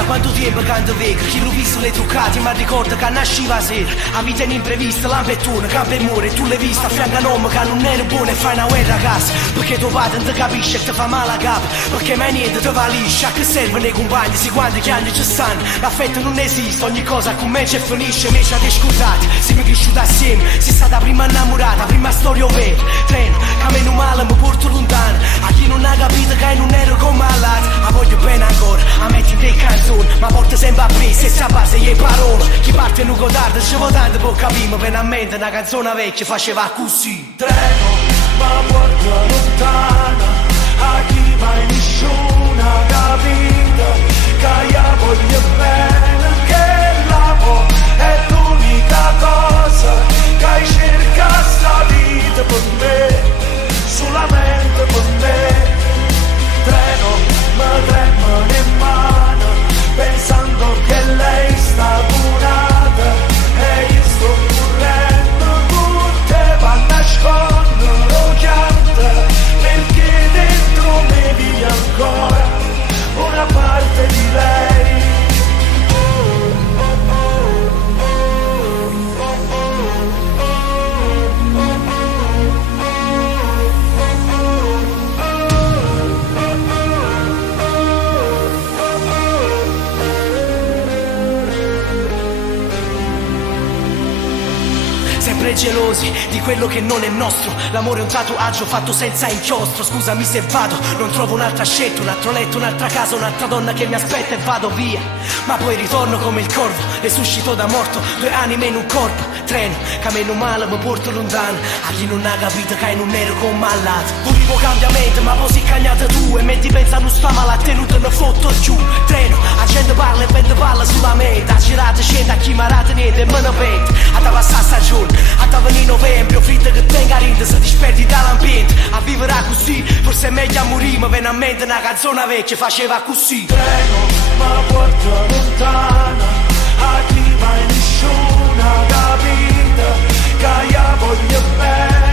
Da quanto tempo canto vecchio, chi l'ho visto le truccate, ma ricorda che nasciva sera. A vita in imprevista, lampettone, campo e muore, tu l'hai vista a fianco a un uomo che non era buono e fai una guerra a casa. Perché tuo padre non ti capisce e ti fa male a capo, perché mai niente ti va liscia. A che servono i compagni, si quanti anni ci stanno. L'affetto non esiste, ogni cosa comincia e finisce. Me ci avete scusati, siamo cresciuti assieme, si è stata prima innamorata, prima storia vera. Treno, che meno male mi porto lontano. A chi non ha capito che non ero come all'altro, ma voglio bene ancora, a metti dei canzoni, ma porta sempre a me, stessa base e parole. Chi parte in un codardo, ci vuole tanto per capire, penamente una canzone vecchia faceva così. Treno, ma porta lontana, a chi mai nessuna capita, che io voglio bene, che l'amo è l'unica cosa, che cerca sta vita per me, solamente per me. Treno, mi tremano in mano, pensando che lei sta curata, e io sto correndo con te, va a nascondere lo chianta, perché dentro me vive ancora una parte di lei. Sempre gelosi di quello che non è nostro. L'amore è un tatuaggio fatto senza inchiostro. Scusami se vado, non trovo un'altra scelta, un altro letto, un'altra casa, un'altra donna che mi aspetta e vado via. Ma poi ritorno come il corvo, resuscito da morto, due anime in un corpo. Treno, che meno male mi porto lontano, a chi non ha capito che non ero come all'altro. Volevo cambiamento, ma poi si cagnata tu, e mentre pensano sta male a tenuto ne fotto giù. Treno, la gente parla e vende palla sulla mente, a girate scende a chi mi ha niente e me ne pente. A te passa stagione, a te venire novembre, ho finta che tenga rinde, se disperdi dall'ambiente. A vivere così, forse è meglio a morire, mi viene a mente una canzone vecchia faceva così. Treno, ma porta lontana, a chi mai nessuna capita, che io voglio bene.